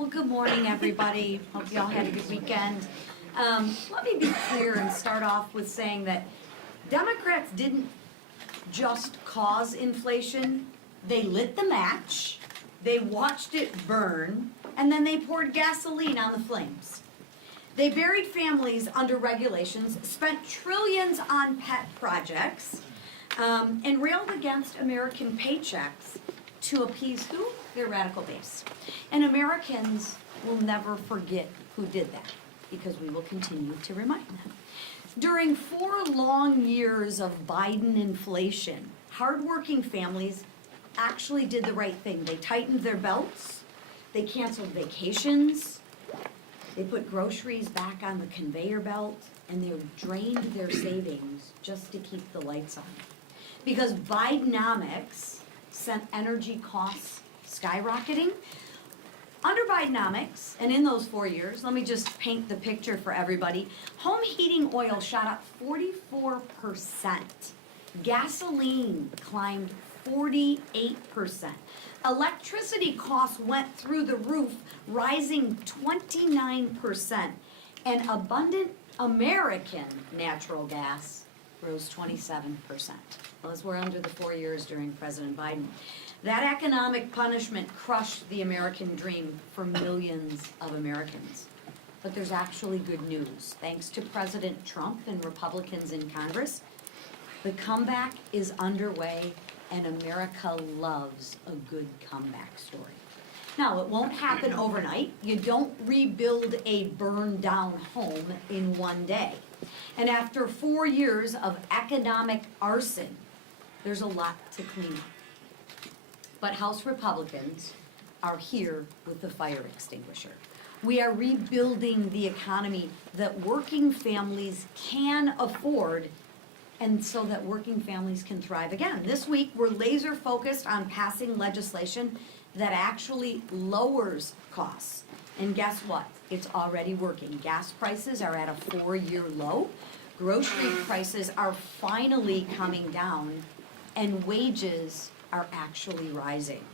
Well, good morning, everybody. Hope you all had a good weekend. Let me be clear and start off with saying that Democrats didn't just cause inflation. They lit the match, they watched it burn, and then they poured gasoline on the flames. They buried families under regulations, spent trillions on pet projects, and railed against American paychecks to appease who? Their radical base. And Americans will never forget who did that, because we will continue to remind them. During 4 long years of Biden inflation, hardworking families actually did the right thing. They tightened their belts, they canceled vacations, they put groceries back on the conveyor belt, and they drained their savings just to keep the lights on. Because Bidenomics sent energy costs skyrocketing. Under Bidenomics, and in those 4 years, let me just paint the picture for everybody. Home heating oil shot up 44%. Gasoline climbed 48%. Electricity costs went through the roof, rising 29%. And abundant American natural gas rose 27%. Those were under the 4 years during President Biden. That economic punishment crushed the American dream for millions of Americans. But there's actually good news. Thanks to President Trump and Republicans in Congress, the comeback is underway, and America loves a good comeback story. Now, it won't happen overnight. You don't rebuild a burned down home in one day. And after 4 years of economic arson, there's a lot to clean up. But House Republicans are here with the fire extinguisher. We are rebuilding the economy that working families can afford, and so that working families can thrive again. This week, we're laser focused on passing legislation that actually lowers costs. And guess what? It's already working. Gas prices are at a 4-year low. Grocery prices are finally coming down, and wages are actually rising.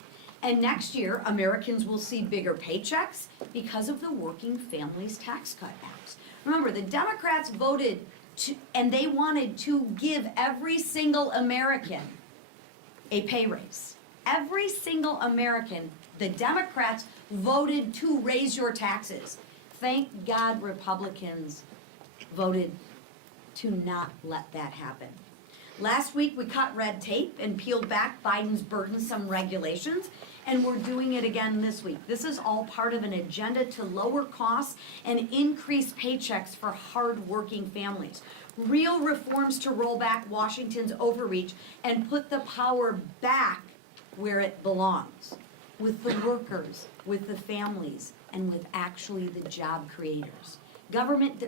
And next year, Americans will see bigger paychecks because of the Working Families Tax Cut Acts. Remember, the Democrats voted and they wanted to give every single American a pay raise. Every single American, the Democrats voted to raise your taxes. Thank God Republicans voted to not let that happen. Last week, we cut red tape and peeled back Biden's burdensome regulations, and we're doing it again this week. This is all part of an agenda to lower costs and increase paychecks for hard-working families. Real reforms to roll back Washington's overreach and put the power back where it belongs, with the workers, with the families, and with actually the job creators. Government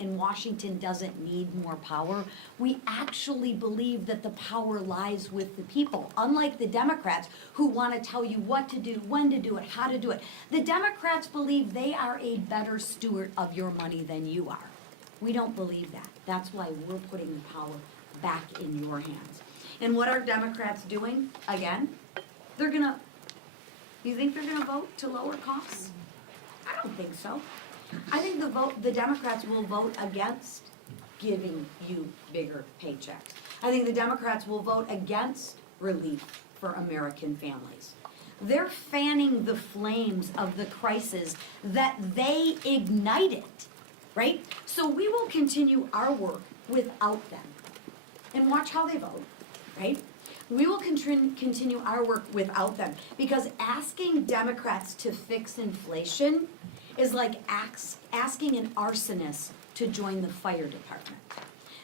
in Washington doesn't need more power. We actually believe that the power lies with the people, unlike the Democrats who want to tell you what to do, when to do it, how to do it. The Democrats believe they are a better steward of your money than you are. We don't believe that. That's why we're putting the power back in your hands. And what are Democrats doing? Again, you think they're gonna vote to lower costs? I don't think so. I think the Democrats will vote against giving you bigger paychecks. I think the Democrats will vote against relief for American families. They're fanning the flames of the crisis that they ignited, right? So we will continue our work without them. And watch how they vote, right? We will continue our work without them, because asking Democrats to fix inflation is like asking an arsonist to join the fire department.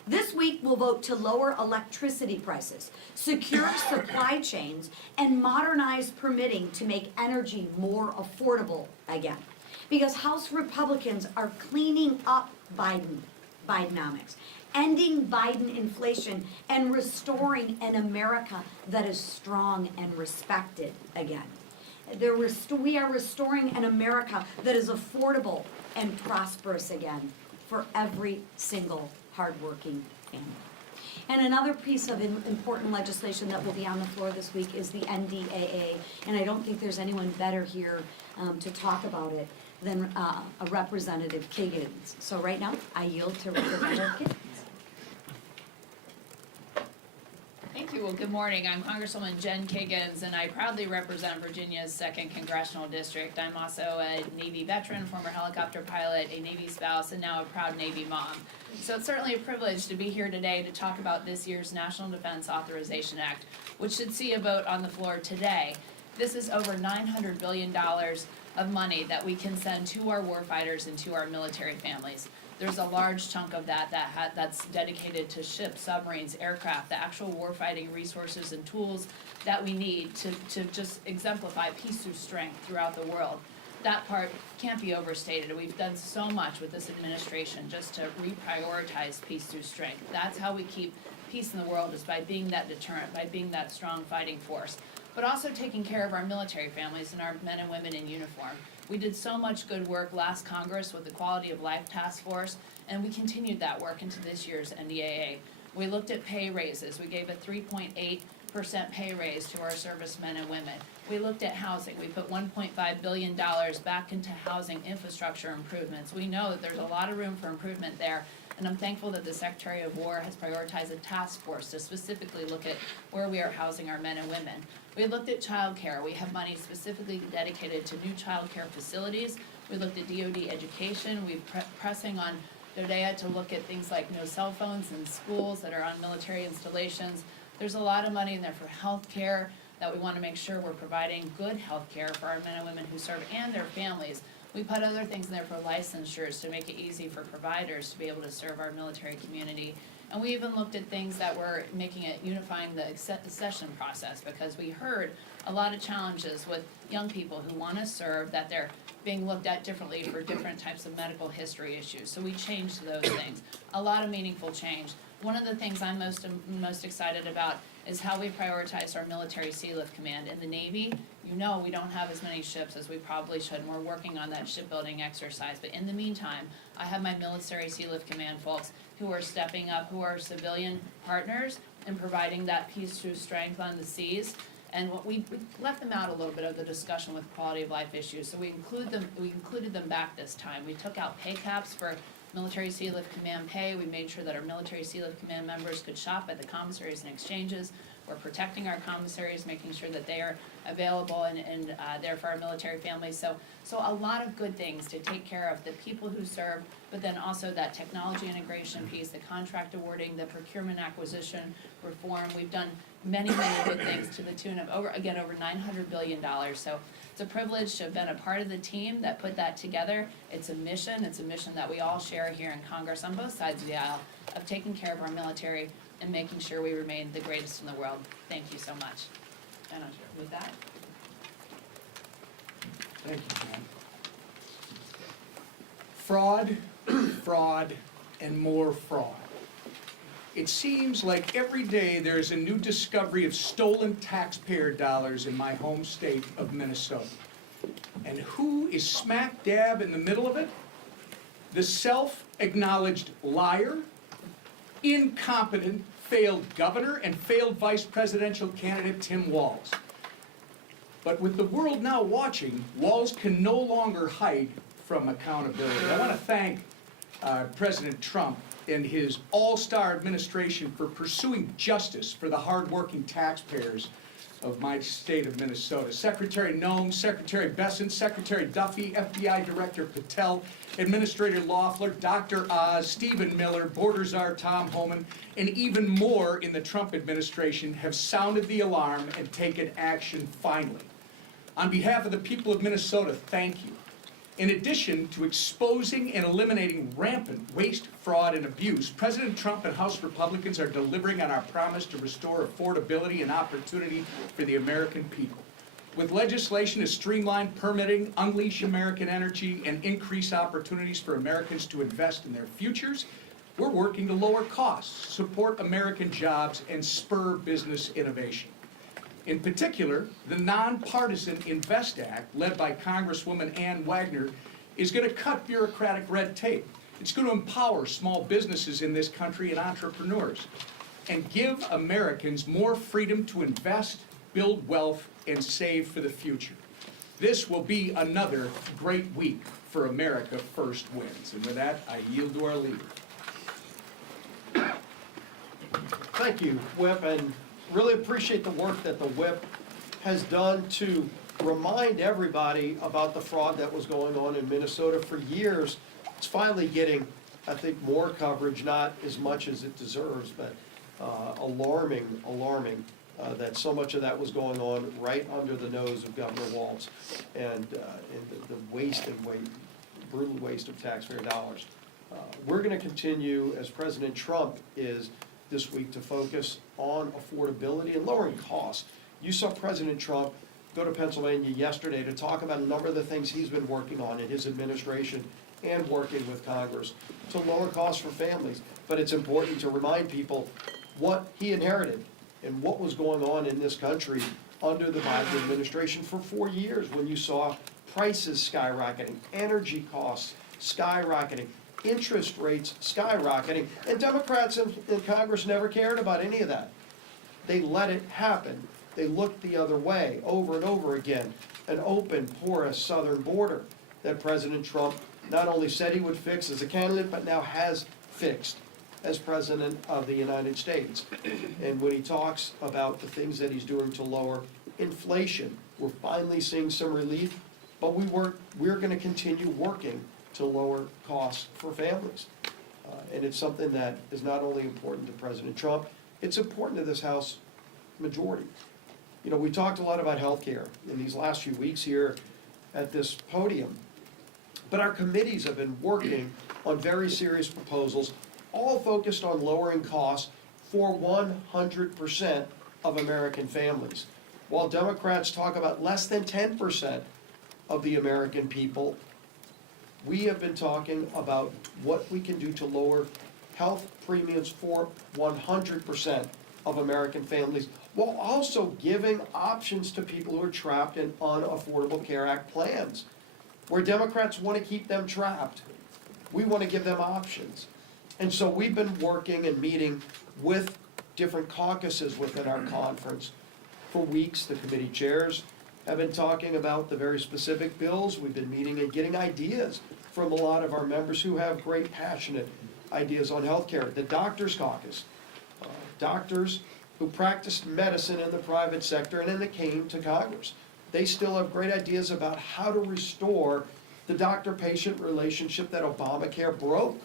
This week, we'll vote to lower electricity prices, secure supply chains, and modernize permitting to make energy more affordable again. Because House Republicans are cleaning up Bidenomics, ending Biden inflation, and restoring an America that is strong and respected again. We are restoring an America that is affordable and prosperous again for every single hardworking family. And another piece of important legislation that will be on the floor this week is the NDAA, and I don't think there's anyone better here to talk about it than a Representative Kiggins. So right now, I yield to Representative Kiggins. Thank you. Well, good morning. I'm Congresswoman Jen Kiggins, and I proudly represent Virginia's 2nd Congressional District. I'm also a Navy veteran, former helicopter pilot, a Navy spouse, and now a proud Navy mom. So it's certainly a privilege to be here today to talk about this year's National Defense Authorization Act, which should see a vote on the floor today. This is over $900 billion of money that we can send to our warfighters and to our military families. There's a large chunk of that's dedicated to ships, submarines, aircraft, the actual warfighting resources and tools that we need to just exemplify peace through strength throughout the world. That part can't be overstated. We've done so much with this administration just to reprioritize peace through strength. That's how we keep peace in the world, is by being that deterrent, by being that strong fighting force, but also taking care of our military families and our men and women in uniform. We did so much good work last Congress with the Quality of Life Task Force, and we continued that work into this year's NDAA. We looked at pay raises. We gave a 3.8% pay raise to our servicemen and women. We looked at housing. We put $1.5 billion back into housing infrastructure improvements. We know that there's a lot of room for improvement there, and I'm thankful that the Secretary of War has prioritized a task force to specifically look at where we are housing our men and women. We looked at child care. We have money specifically dedicated to new child care facilities. We looked at DoD education. We're pressing on DODEA to look at things like no cell phones in schools that are on military installations. There's a lot of money in there for health care, that we want to make sure we're providing good health care for our men and women who serve and their families. We put other things in there for licensures to make it easy for providers to be able to serve our military community. And we even looked at things that were making it unifying the accession process, because we heard a lot of challenges with young people who want to serve, that they're being looked at differently for different types of medical history issues. So we changed those things. A lot of meaningful change. One of the things I'm most excited about is how we prioritize our military Sea Lift Command. In the Navy, you know we don't have as many ships as we probably should, and we're working on that shipbuilding exercise. But in the meantime, I have my military Sea Lift Command folks who are stepping up, who are civilian partners and providing that peace through strength on the seas. And what we left them out a little bit of the discussion with quality of life issues, so we included them back this time. We took out pay caps for military Sea Lift Command pay. We made sure that our military Sea Lift Command members could shop at the commissaries and exchanges. We're protecting our commissaries, making sure that they are available and there for our military families. So a lot of good things to take care of the people who serve, but then also that technology integration piece, the contract awarding, the procurement acquisition reform. We've done many, many good things to the tune of over $900 billion. So it's a privilege to have been a part of the team that put that together. It's a mission that we all share here in Congress on both sides of the aisle, of taking care of our military and making sure we remain the greatest in the world. Thank you so much. And with that. Thank you, Jen. Fraud, fraud, and more fraud. It seems like every day there's a new discovery of stolen taxpayer dollars in my home state of Minnesota. And who is smack dab in the middle of it? The self-acknowledged liar, incompetent, failed governor, and failed vice presidential candidate Tim Walz. But with the world now watching, Walz can no longer hide from accountability. I want to thank President Trump and his all-star administration for pursuing justice for the hard-working taxpayers of my state of Minnesota. Secretary Noem, Secretary Bessent, Secretary Duffy, FBI Director Patel, Administrator Loeffler, Dr. Oz, Stephen Miller, Border Czar Tom Homan, and even more in the Trump administration have sounded the alarm and taken action finally. On behalf of the people of Minnesota, thank you. In addition to exposing and eliminating rampant waste, fraud, and abuse, President Trump and House Republicans are delivering on our promise to restore affordability and opportunity for the American people. With legislation to streamline permitting, unleash American energy, and increase opportunities for Americans to invest in their futures, we're working to lower costs, support American jobs, and spur business innovation. In particular, the nonpartisan INVEST Act, led by Congresswoman Ann Wagner, is going to cut bureaucratic red tape. It's going to empower small businesses in this country and entrepreneurs. and give Americans more freedom to invest, build wealth, and save for the future. This will be another great week for America First wins. And with that, I yield to our leader. Thank you, Whip, and really appreciate the work that the Whip has done to remind everybody about the fraud that was going on in Minnesota for years. It's finally getting, I think, more coverage, not as much as it deserves, but alarming that so much of that was going on right under the nose of Governor Walz, and the brutal waste of taxpayer dollars. We're going to continue, as President Trump is this week, to focus on affordability and lowering costs. You saw President Trump go to Pennsylvania yesterday to talk about a number of the things he's been working on in his administration and working with Congress to lower costs for families. But it's important to remind people what he inherited and what was going on in this country under the Biden administration for 4 years, when you saw prices skyrocketing, energy costs skyrocketing, interest rates skyrocketing, and Democrats in Congress never cared about any of that. They let it happen. They looked the other way over and over again. An open, porous southern border that President Trump not only said he would fix as a candidate, but now has fixed as President of the United States. And when he talks about the things that he's doing to lower inflation, we're finally seeing some relief, but we're going to continue working to lower costs for families. And it's something that is not only important to President Trump, it's important to this House majority. You know, we talked a lot about health care in these last few weeks here at this podium, but our committees have been working on very serious proposals, all focused on lowering costs for 100% of American families. While Democrats talk about less than 10% of the American people, we have been talking about what we can do to lower health premiums for 100% of American families, while also giving options to people who are trapped in unaffordable Care Act plans. Where Democrats want to keep them trapped, we want to give them options. And so we've been working and meeting with different caucuses within our conference for weeks. The committee chairs have been talking about the very specific bills. We've been meeting and getting ideas from a lot of our members who have great passionate ideas on health care. The Doctors Caucus, doctors who practiced medicine in the private sector and then they came to Congress. They still have great ideas about how to restore the doctor-patient relationship that Obamacare broke.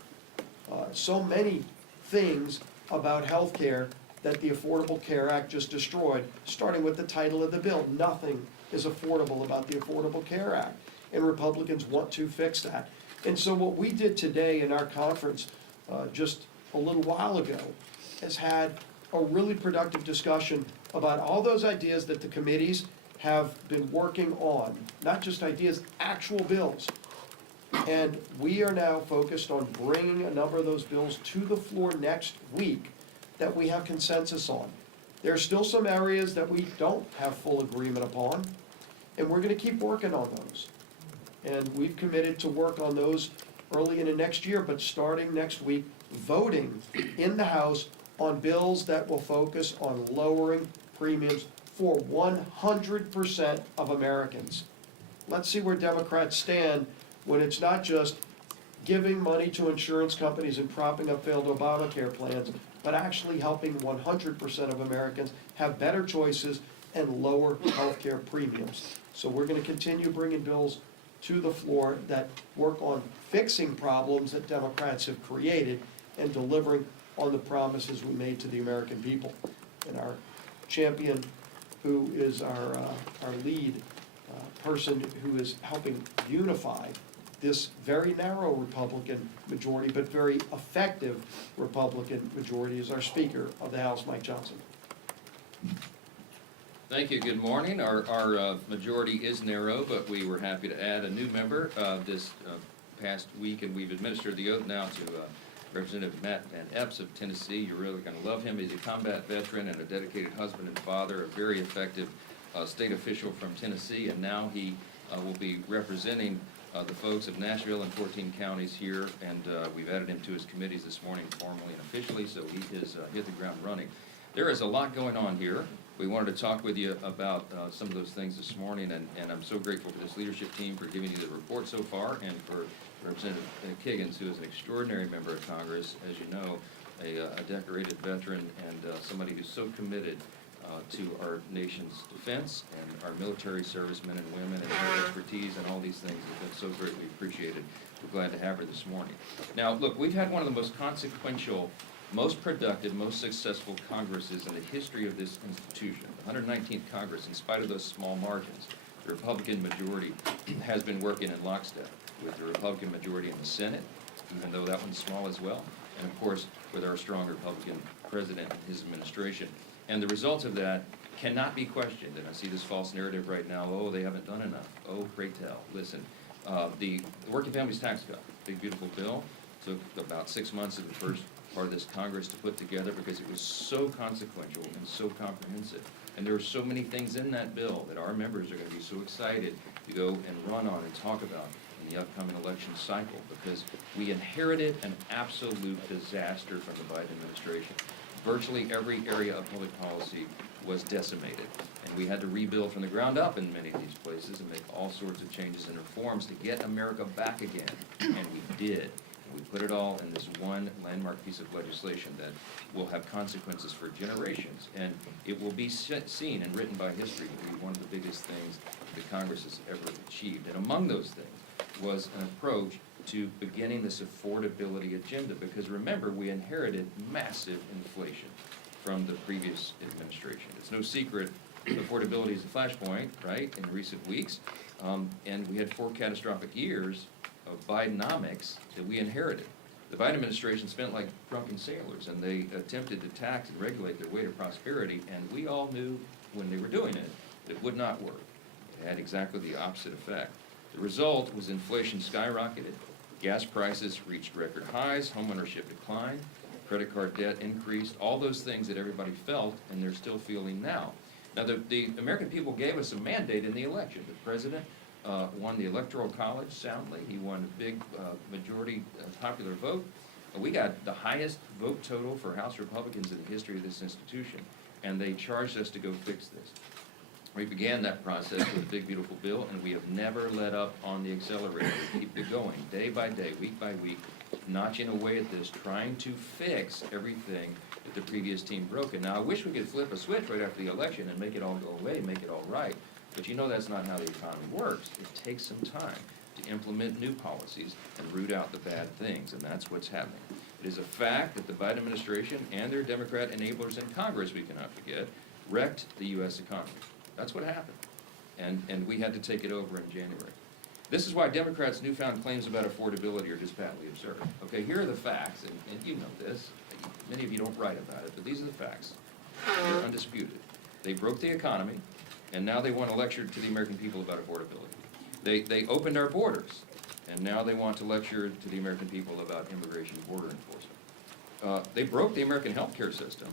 So many things about health care that the Affordable Care Act just destroyed, starting with the title of the bill. Nothing is affordable about the Affordable Care Act, and Republicans want to fix that. And so what we did today in our conference just a little while ago has had a really productive discussion about all those ideas that the committees have been working on, not just ideas, actual bills. And we are now focused on bringing a number of those bills to the floor next week that we have consensus on. There are still some areas that we don't have full agreement upon, and we're going to keep working on those. And we've committed to work on those early into next year, but starting next week, voting in the House on bills that will focus on lowering premiums for 100% of Americans. Let's see where Democrats stand when it's not just giving money to insurance companies and propping up failed Obamacare plans, but actually helping 100% of Americans have better choices and lower health care premiums. So we're going to continue bringing bills to the floor that work on fixing problems that Democrats have created and delivering on the promises we made to the American people. And our champion, who is our lead person who is helping unify this very narrow Republican majority, but very effective Republican majority, is our Speaker of the House, Mike Johnson. Thank you. Good morning. Our majority is narrow, but we were happy to add a new member this past week, and we've administered the oath now to Representative Matt Van Epps of Tennessee. You're really going to love him. He's a combat veteran and a dedicated husband and father, a very effective state official from Tennessee, and now he will be representing the folks of Nashville and 14 counties here, and we've added him to his committees this morning formally and officially, so he has hit the ground running. There is a lot going on here. We wanted to talk with you about some of those things this morning, and I'm so grateful for this leadership team for giving you the report so far, and for Representative Kiggins, who is an extraordinary member of Congress, as you know, a decorated veteran, and somebody who's so committed to our nation's defense and our military servicemen and women, and her expertise and all these things have been so greatly appreciated. We're glad to have her this morning. Now, look, we've had one of the most consequential, most productive, most successful Congresses in the history of this institution. The 119th Congress, in spite of those small margins, the Republican majority has been working in lockstep with the Republican majority in the Senate, even though that one's small as well, and of course, with our strong Republican president and his administration. And the results of that cannot be questioned. And I see this false narrative right now, oh, they haven't done enough. Oh, pray tell. Listen, the Working Families Tax Cut, big beautiful bill, took about 6 months of the first part of this Congress to put together because it was so consequential and so comprehensive. And there are so many things in that bill that our members are going to be so excited to go and run on and talk about in the upcoming election cycle, because we inherited an absolute disaster from the Biden administration. Virtually every area of public policy was decimated, and we had to rebuild from the ground up in many of these places and make all sorts of changes and reforms to get America back again, and we did. We put it all in this one landmark piece of legislation that will have consequences for generations, and it will be seen and written by history to be one of the biggest things that Congress has ever achieved. And among those things was an approach to beginning this affordability agenda, because remember, we inherited massive inflation from the previous administration. It's no secret affordability is a flashpoint, right, in recent weeks, and we had 4 catastrophic years of Bidenomics that we inherited. The Biden administration spent like drunken sailors, and they attempted to tax and regulate their way to prosperity, and we all knew when they were doing it, it would not work. It had exactly the opposite effect. The result was inflation skyrocketed, gas prices reached record highs, homeownership declined, credit card debt increased, all those things that everybody felt and they're still feeling now. Now, the American people gave us a mandate in the election. The president won the Electoral College soundly. He won a big majority popular vote. We got the highest vote total for House Republicans in the history of this institution, and they charged us to go fix this. We began that process with a big, beautiful bill, and we have never let up on the accelerator. We keep it going, day by day, week by week, notching away at this, trying to fix everything that the previous team broke. And now, I wish we could flip a switch right after the election and make it all go away, make it all right. But you know that's not how the economy works. It takes some time to implement new policies and root out the bad things, and that's what's happening. It is a fact that the Biden administration and their Democrat enablers in Congress, we cannot forget, wrecked the U.S. economy. That's what happened, and we had to take it over in January. This is why Democrats' newfound claims about affordability are just patently absurd. Okay, here are the facts, and you know this. Many of you don't write about it, but these are the facts. They're undisputed. They broke the economy, and now they want to lecture to the American people about affordability. They opened our borders, and now they want to lecture to the American people about immigration and border enforcement. They broke the American healthcare system.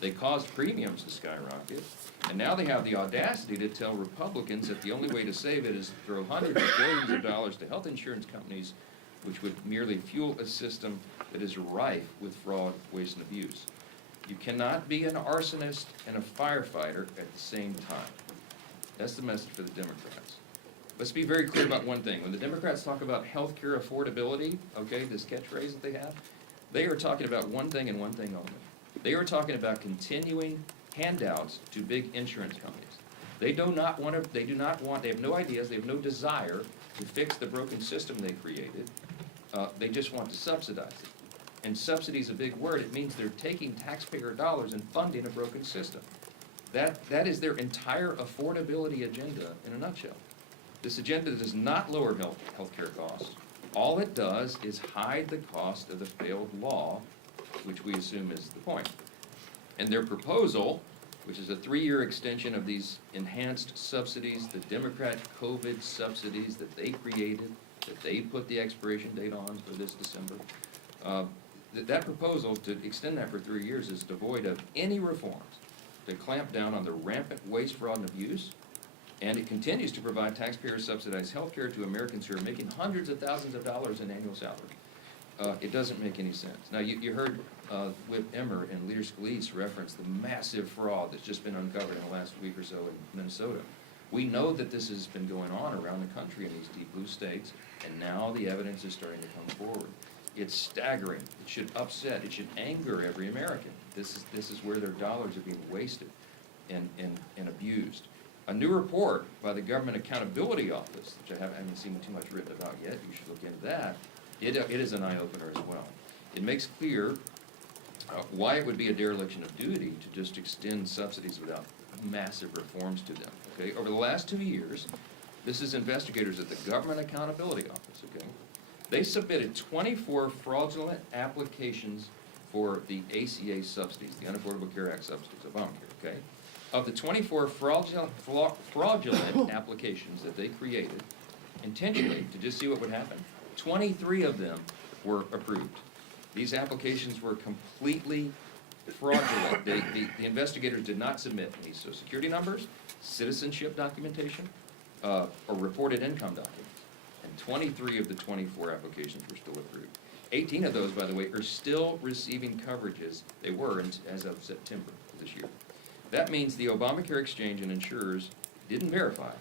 They caused premiums to skyrocket, and now they have the audacity to tell Republicans that the only way to save it is to throw hundreds of billions of dollars to health insurance companies, which would merely fuel a system that is rife with fraud, waste, and abuse. You cannot be an arsonist and a firefighter at the same time. That's the message for the Democrats. Let's be very clear about one thing. When the Democrats talk about health care affordability, okay, this catchphrase that they have, they are talking about one thing and one thing only. They are talking about continuing handouts to big insurance companies. They do not want, they have no ideas, they have no desire to fix the broken system they created. They just want to subsidize it. And subsidy is a big word. It means they're taking taxpayer dollars and funding a broken system. That is their entire affordability agenda in a nutshell. This agenda does not lower health care costs. All it does is hide the cost of the failed law, which we assume is the point. And their proposal, which is a 3-year extension of these enhanced subsidies, the Democrat COVID subsidies that they created, that they put the expiration date on for this December, that proposal to extend that for 3 years is devoid of any reforms to clamp down on the rampant waste, fraud, and abuse And it continues to provide taxpayer-subsidized health care to Americans who are making hundreds of thousands of dollars in annual salary. It doesn't make any sense. Now, you heard Whip Emmer and Leader Scalise reference the massive fraud that's just been uncovered in the last week or so in Minnesota. We know that this has been going on around the country in these deep blue states, and now the evidence is starting to come forward. It's staggering. It should upset. It should anger every American. This is where their dollars are being wasted and abused. A new report by the Government Accountability Office, which I haven't seen too much written about yet, you should look into that. It is an eye-opener as well. It makes clear why it would be a dereliction of duty to just extend subsidies without massive reforms to them, okay? Over the last 2 years, this is investigators at the Government Accountability Office, okay? They submitted 24 fraudulent applications for the ACA subsidies, the Unaffordable Care Act subsidies, Obamacare, okay? Of the 24 fraudulent applications that they created intentionally to just see what would happen, 23 of them were approved. These applications were completely fraudulent. The investigators did not submit any Social Security numbers, citizenship documentation, or reported income documents. And 23 of the 24 applications were still approved. 18 of those, by the way, are still receiving coverages they were as of September of this year. That means the Obamacare exchange and insurers didn't verify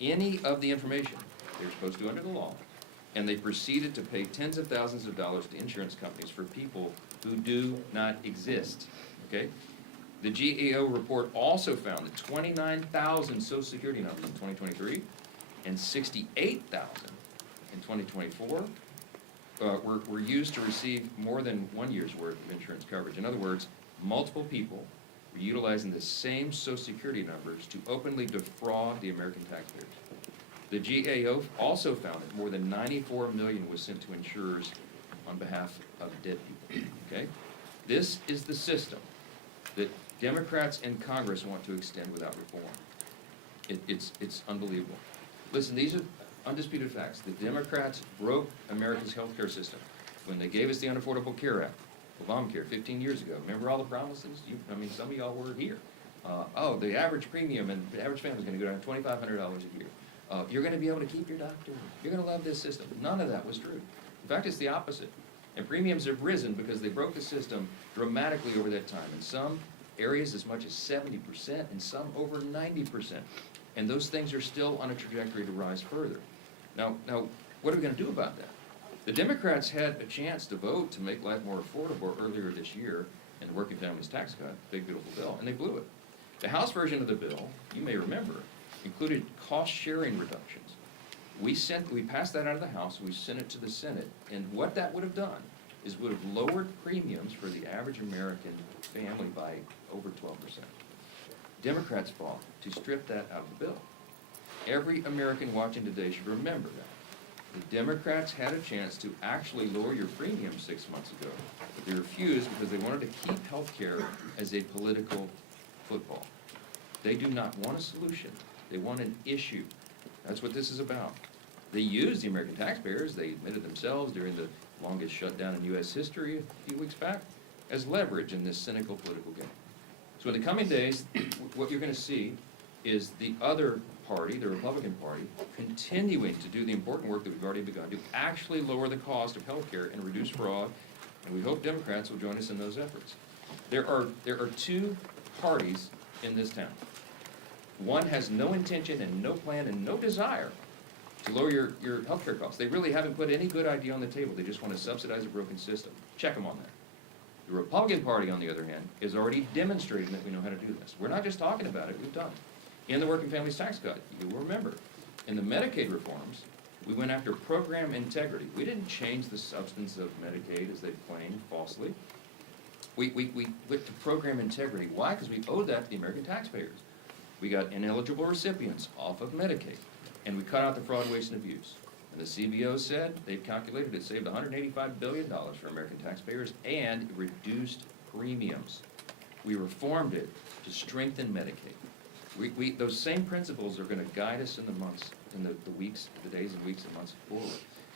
any of the information they were supposed to under the law, and they proceeded to pay tens of thousands of dollars to insurance companies for people who do not exist, okay? The GAO report also found that 29,000 Social Security numbers in 2023 and 68,000 in 2024 were used to receive more than 1 year's worth of insurance coverage. In other words, multiple people were utilizing the same Social Security numbers to openly defraud the American taxpayers. The GAO also found that more than $94 million was sent to insurers on behalf of dead people, okay? This is the system that Democrats in Congress want to extend without reform. It's unbelievable. Listen, these are undisputed facts. The Democrats broke America's health care system when they gave us the Unaffordable Care Act, Obamacare, 15 years ago. Remember all the promises? Some of y'all were here. The average premium and the average family is going to go down $2,500 a year. You're going to be able to keep your doctor. You're going to love this system. None of that was true. In fact, it's the opposite. And premiums have risen because they broke the system dramatically over that time. In some areas, as much as 70%, and some over 90%. And those things are still on a trajectory to rise further. Now, what are we going to do about that? The Democrats had a chance to vote to make life more affordable earlier this year in the Working Families Tax Cut, big beautiful bill, and they blew it. The House version of the bill, you may remember, included cost-sharing reductions. We passed that out of the House, we sent it to the Senate, and what that would have done is would have lowered premiums for the average American family by over 12%. Democrats fought to strip that out of the bill. Every American watching today should remember that. The Democrats had a chance to actually lower your premium 6 months ago, but they refused because they wanted to keep health care as a political football. They do not want a solution. They want an issue. That's what this is about. They used the American taxpayers, they admitted themselves during the longest shutdown in U.S. history a few weeks back, as leverage in this cynical political game. So in the coming days, what you're going to see is the other party, the Republican Party, continuing to do the important work that we've already begun to actually lower the cost of health care and reduce fraud, and we hope Democrats will join us in those efforts. There are two parties in this town. One has no intention and no plan and no desire to lower your health care costs. They really haven't put any good idea on the table. They just want to subsidize a broken system. Check them on that. The Republican Party, on the other hand, is already demonstrating that we know how to do this. We're not just talking about it, we've done it. In the Working Families Tax Cut, you will remember, in the Medicaid reforms, we went after program integrity. We didn't change the substance of Medicaid, as they claimed falsely. We went to program integrity. Why? Because we owed that to the American taxpayers. We got ineligible recipients off of Medicaid, and we cut out the fraud, waste, and abuse. And the CBO said they've calculated it saved $185 billion for American taxpayers and reduced premiums. We reformed it to strengthen Medicaid. Those same principles are going to guide us in the months, in the days and weeks and months forward.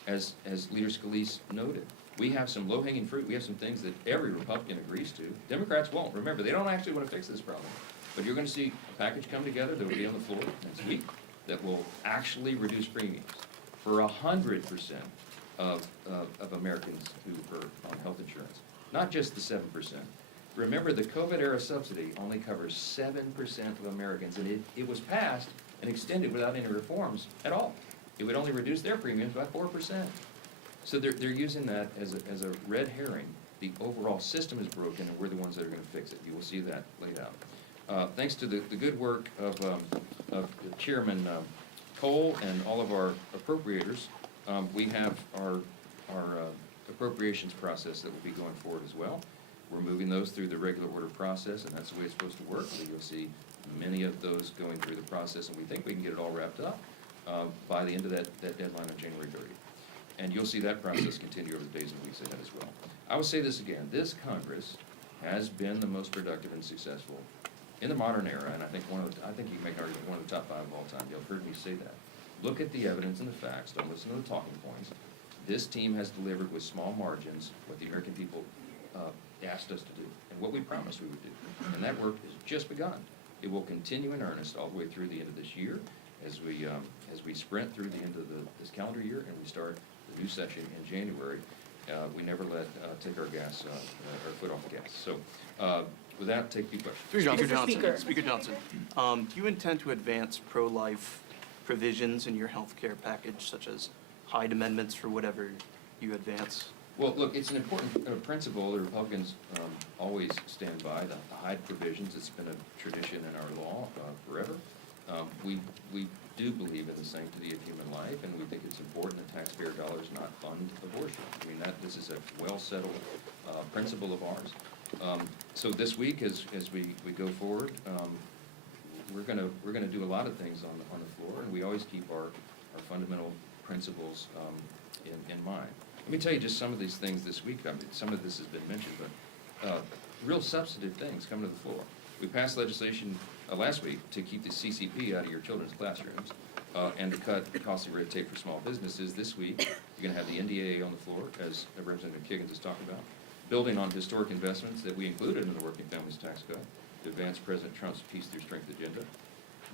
As Leader Scalise noted, we have some low-hanging fruit. We have some things that every Republican agrees to. Democrats won't. Remember, they don't actually want to fix this problem. But you're going to see a package come together that will be on the floor next week. that will actually reduce premiums for 100% of Americans who are on health insurance, not just the 7%. Remember, the COVID-era subsidy only covers 7% of Americans, and it was passed and extended without any reforms at all. It would only reduce their premiums by 4%. So they're using that as a red herring. The overall system is broken, and we're the ones that are going to fix it. You will see that laid out. Thanks to the good work of Chairman Cole and all of our appropriators, we have our appropriations process that will be going forward as well. We're moving those through the regular order process, and that's the way it's supposed to work. So you'll see many of those going through the process, and we think we can get it all wrapped up by the end of that deadline on January 30th. And you'll see that process continue over the days and weeks ahead as well. I will say this again, this Congress has been the most productive and successful in the modern era, and I think you can make an argument one of the top 5 of all time. You've heard me say that. Look at the evidence and the facts, don't listen to the talking points. This team has delivered with small margins what the American people asked us to do, and what we promised we would do. And that work has just begun. It will continue in earnest all the way through the end of this year as we sprint through the end of this calendar year and we start the new session in January. We never take our foot off the gas. So with that, take the questions. Speaker Johnson, do you intend to advance pro-life provisions in your health care package, such as Hyde amendments for whatever you advance? Well, look, it's an important principle. The Republicans always stand by the Hyde provisions. It's been a tradition in our law forever. We do believe in the sanctity of human life, and we think it's important that taxpayer dollars not fund abortion. I mean, this is a well-settled principle of ours. So this week, as we go forward, we're gonna do a lot of things on the floor, and we always keep our fundamental principles in mind. Let me tell you just some of these things this week. I mean, some of this has been mentioned, but real substantive things coming to the floor. We passed legislation last week to keep the CCP out of your children's classrooms and to cut costly red tape for small businesses. This week, you're going to have the NDAA on the floor, as Representative Kiggins has talked about, building on historic investments that we included in the Working Families Tax Cut to advance President Trump's Peace Through Strength agenda.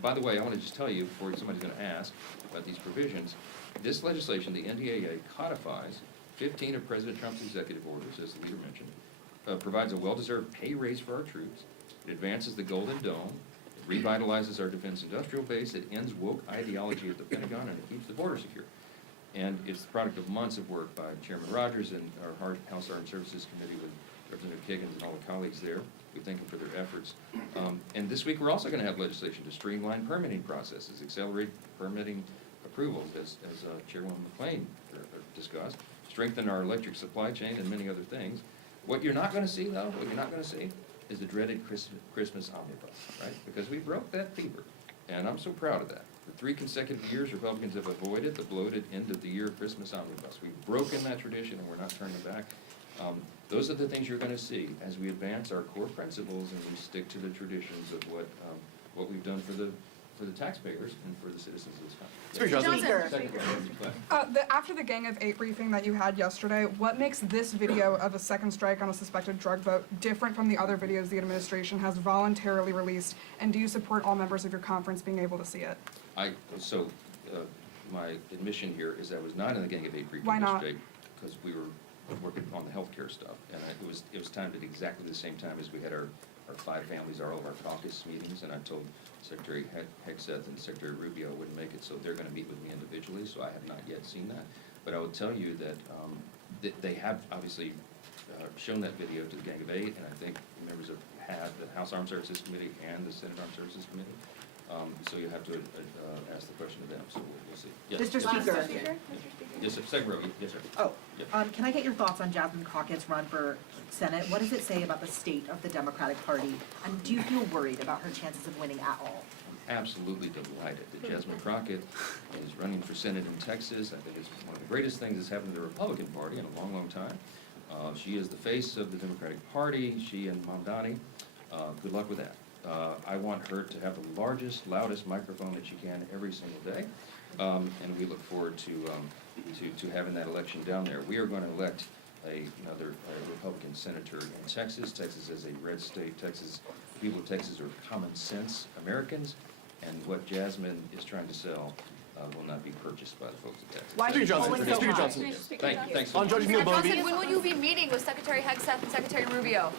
By the way, I want to just tell you, before somebody's going to ask about these provisions, this legislation, the NDAA, codifies 15 of President Trump's executive orders, as the leader mentioned, provides a well-deserved pay raise for our troops. It advances the Golden Dome. It revitalizes our defense industrial base. It ends woke ideology at the Pentagon, and it keeps the border secure. And it's the product of months of work by Chairman Rogers and our House Armed Services Committee with Representative Kiggins and all the colleagues there. We thank them for their efforts. And this week, we're also going to have legislation to streamline permitting processes, accelerate permitting approvals, as Chairwoman McClain discussed, strengthen our electric supply chain, and many other things. What you're not going to see, though, is the dreaded Christmas omnibus, right? Because we broke that fever, and I'm so proud of that. For 3 consecutive years, Republicans have avoided the bloated end-of-the-year Christmas omnibus. We've broken that tradition, and we're not turning back. Those are the things you're going to see as we advance our core principles and we stick to the traditions of what we've done for the taxpayers and for the citizens of this country. After the Gang of 8 briefing that you had yesterday, what makes this video of a second strike on a suspected drug vote different from the other videos the administration has voluntarily released? And do you support all members of your conference being able to see it? My admission here is I was not in the Gang of 8 briefing Why not? yesterday because we were working on the healthcare stuff, and it was timed at exactly the same time as we had our 5 families, all of our caucus meetings, and I told Secretary Hegseth and Secretary Rubio wouldn't make it, so they're going to meet with me individually, so I have not yet seen that. But I will tell you that they have obviously shown that video to the Gang of 8, and I think members have had the House Armed Services Committee and the Senate Armed Services Committee. So you have to ask the question to them, so we'll see. Yes. Mr. Speaker. Yes, sir. Second row. Yes, sir. Oh, Yep. can I get your thoughts on Jasmine Crockett's run for Senate? What does it say about the state of the Democratic Party? And do you feel worried about her chances of winning at all? I'm absolutely delighted that Jasmine Crockett is running for Senate in Texas. I think it's one of the greatest things that's happened to the Republican Party in a long, long time. She is the face of the Democratic Party, she and Mamdani. Good luck with that. I want her to have the largest, loudest microphone that she can every single day. And we look forward to having that election down there. We are going to elect another Republican senator in Texas. Texas is a red state. People of Texas are common sense Americans, and what Jasmine is trying to sell will not be purchased by the folks at Texas. Why Speaker are you Johnson, polling so Speaker high? Johnson. Thanks. On Judge Neal Johnson, Bowman. when will you be meeting with Secretary Hegseth and Secretary Rubio?